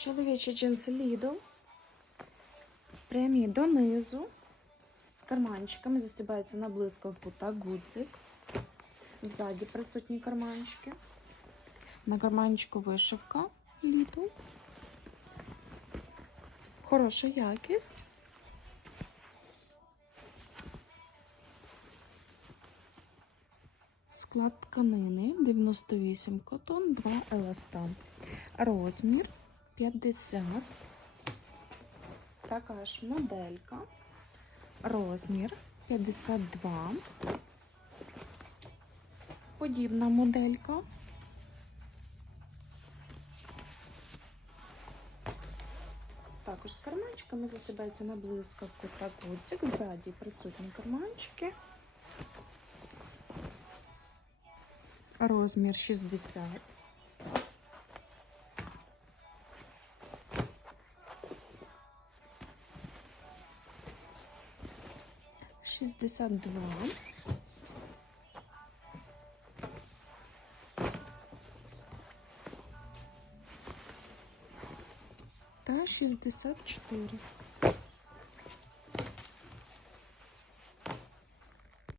Чоловічі джинси Lidl. Прямі донизу. З карманчиками застібається на блискавку та гудзик. Ззаді присутні карманчики. На карманчику вишивка Lidl. Хороша якість. Склад тканини 98 котон, 2 еластан. Розмір 50. Така ж моделька. Розмір 52. Подібна моделька. Також з карманчиками застібається на блискавку та куцик. Ззаді присутні карманчики. Розмір 60. Шістдесят два. Та шістдесят чотири.